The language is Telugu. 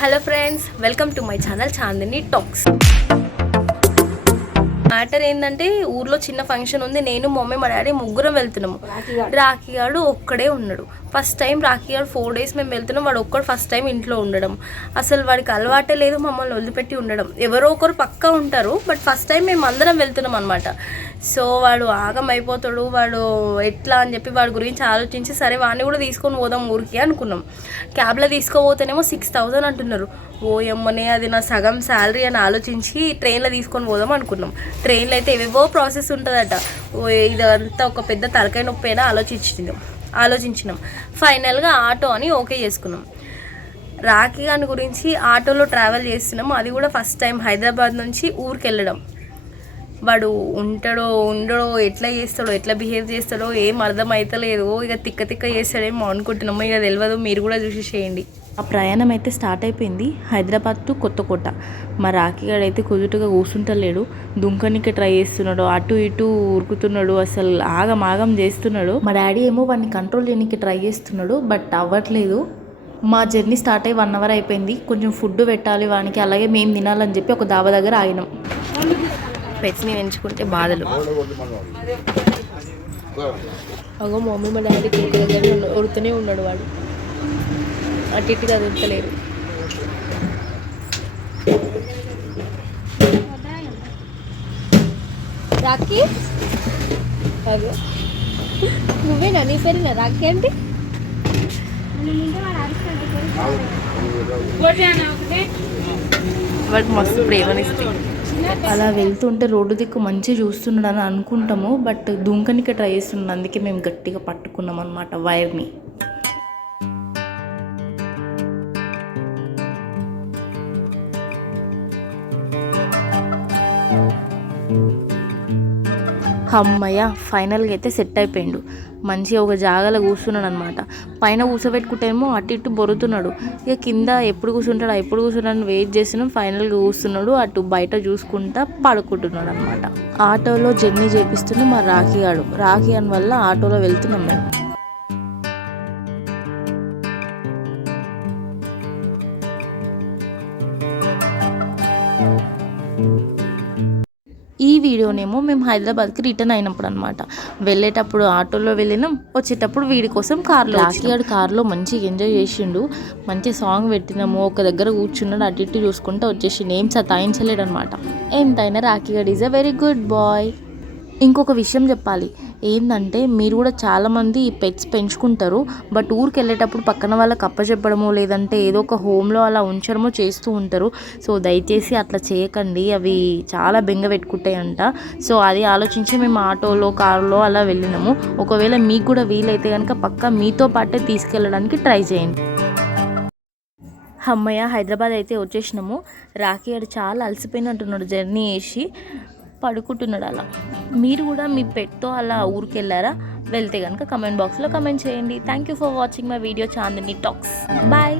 Hello friends, welcome to my channel Chandini talks. Matter ఏంటంటే ఊర్లో చిన్న ఫంక్షన్ ఉంది. నేను మమ్మీ మా డాడీ ముగ్గురం వెళ్తున్నాము. రాఖీ గాడు ఒక్కడే ఉన్నాడు. ఫస్ట్ టైం రాఖీ గాడు 4 days మేము వెళ్తున్నాం. వాడు ఒక్కడు ఫస్ట్ టైం ఇంట్లో ఉండడం. అసలు వాడికి అలవాటే లేదు మమ్మల్ని వదిలిపెట్టి ఉండడం. ఎవరో ఒకరు పక్కా ఉంటారు, బట్ ఫస్ట్ టైం మేము అందరం వెళ్తున్నాం అనమాట. సో వాడు ఆగం అయిపోతాడు, వాడు ఎట్లా అని చెప్పి వాడి గురించి ఆలోచించి సరే వాడిని కూడా తీసుకొని పోదాం ఊరికి అనుకున్నాం. క్యాబ్లో తీసుకోపోతేనేమో 6,000 అంటున్నారు. ఓ ఎమ్మనే, అది నా సగం శాలరీ అని ఆలోచించి ట్రైన్లో తీసుకొని పోదాం అనుకున్నాం. ట్రైన్లో అయితే ఏవేవో ప్రాసెస్ ఉంటుందట. ఇదంతా ఒక పెద్ద తలకాయ నొప్పి అయినా ఆలోచించినాం. ఫైనల్గా ఆటో అని ఓకే చేసుకున్నాం. రాఖీ గాని గురించి ఆటోలో ట్రావెల్ చేస్తున్నాం. అది కూడా ఫస్ట్ టైం హైదరాబాద్ నుంచి ఊరికి వెళ్ళడం. వాడు ఉంటాడో ఉండడో, ఎట్లా చేస్తాడో, ఎట్లా బిహేవ్ చేస్తాడో ఏం అర్థం అవుతలేదు. ఇక తిక్క చేస్తాడేమో అనుకుంటున్నాము. ఇక తెలియదు, మీరు కూడా చూసేసేయండి. ఆ ప్రయాణం అయితే స్టార్ట్ అయిపోయింది. హైదరాబాద్ టు కొత్తకోట. మా రాఖీగాడు అయితే కుదుటుగా కూర్చుంటలేడు. దుంకనికి ట్రై చేస్తున్నాడు, అటు ఇటు ఉరుకుతున్నాడు, అసలు ఆగం చేస్తున్నాడు. మా డాడీ ఏమో వాడిని కంట్రోల్ చేయడానికి ట్రై చేస్తున్నాడు, బట్ అవ్వట్లేదు. మా జర్నీ స్టార్ట్ అయ్యి 1 hour అయిపోయింది. కొంచెం ఫుడ్ పెట్టాలి వానికి, అలాగే మేము తినాలని చెప్పి ఒక దాబా దగ్గర ఆగినాం. పెట్స్ని పెంచుకుంటే బాధలు. అగో మమ్మీ మా డాడీ కుక్క దగ్గర ఉడుతూనే ఉన్నాడు. వాడు అటు ఇటుగా ఉడతలేరు. రాఖీ అగో నువ్వేనా, నీ పేరునా రాఖీ అంటే? వాడికి మస్తు ప్రేమనిస్తుంది. అలా వెళ్తుంటే రోడ్డు దిక్కు మంచిగా చూస్తున్నాడు అని అనుకుంటాము, బట్ దుంకనికి ట్రై చేస్తున్నాడు. అందుకే మేము గట్టిగా పట్టుకున్నాం అన్నమాట వైర్ని. అమ్మయ్య, ఫైనల్గా అయితే సెట్ అయిపోయిండు. మంచిగా ఒక జాగాలో కూర్చున్నాడు అనమాట. పైన కూర్చోబెట్టుకుంటేమో అటు ఇటు బొరుతున్నాడు. ఇక కింద ఎప్పుడు కూర్చుంటాడు వెయిట్ చేస్తున్నాం. ఫైనల్గా కూర్చున్నాడు, అటు బయట చూసుకుంటా పడుకుంటున్నాడు అనమాట. ఆటోలో జర్నీ చేపిస్తున్నాం మా రాఖీ అని వల్ల ఆటోలో వెళ్తున్నాం మేము. ఈ వీడియోనేమో మేము హైదరాబాద్కి రిటర్న్ అయినప్పుడు అనమాట. వెళ్ళేటప్పుడు ఆటోలో వెళ్ళినాం, వచ్చేటప్పుడు వీడి కోసం కార్లో. రాఖీగాడు కార్లో మంచిగా ఎంజాయ్ చేసిండు. మంచి సాంగ్ పెట్టినాము, ఒక దగ్గర కూర్చున్నాడు, అటు ఇటు చూసుకుంటూ వచ్చేసిండు. ఏం సతాయించలేడు అనమాట. ఎంతైనా రాఖీగాడు is a very good boy. ఇంకొక విషయం చెప్పాలి ఏంటంటే, మీరు కూడా చాలామంది ఈ పెట్స్ పెంచుకుంటారు, బట్ ఊరికి వెళ్ళేటప్పుడు పక్కన వాళ్ళకి అప్పచెప్పడమో లేదంటే ఏదో ఒక హోమ్లో అలా ఉంచడమో చేస్తూ ఉంటారు. సో దయచేసి అట్లా చేయకండి, అవి చాలా బెంగ పెట్టుకుంటాయంట. సో అది ఆలోచించి మేము ఆటోలో కారులో అలా వెళ్ళినాము. ఒకవేళ మీకు కూడా వీలైతే కనుక పక్కా మీతో పాటే తీసుకెళ్ళడానికి ట్రై చేయండి. అమ్మయ్య, హైదరాబాద్ అయితే వచ్చేసినాము. రాఖీ గారు చాలా అలసిపోయినట్టున్నాడు, జర్నీ చేసి పడుకుంటున్నాడు. అలా మీరు కూడా మీ పెట్తో అలా ఊరికి వెళ్ళారా? వెళ్తే కనుక కమెంట్ బాక్స్లో కమెంట్ చేయండి. Thank you for watching my video Chandini talks. Bye.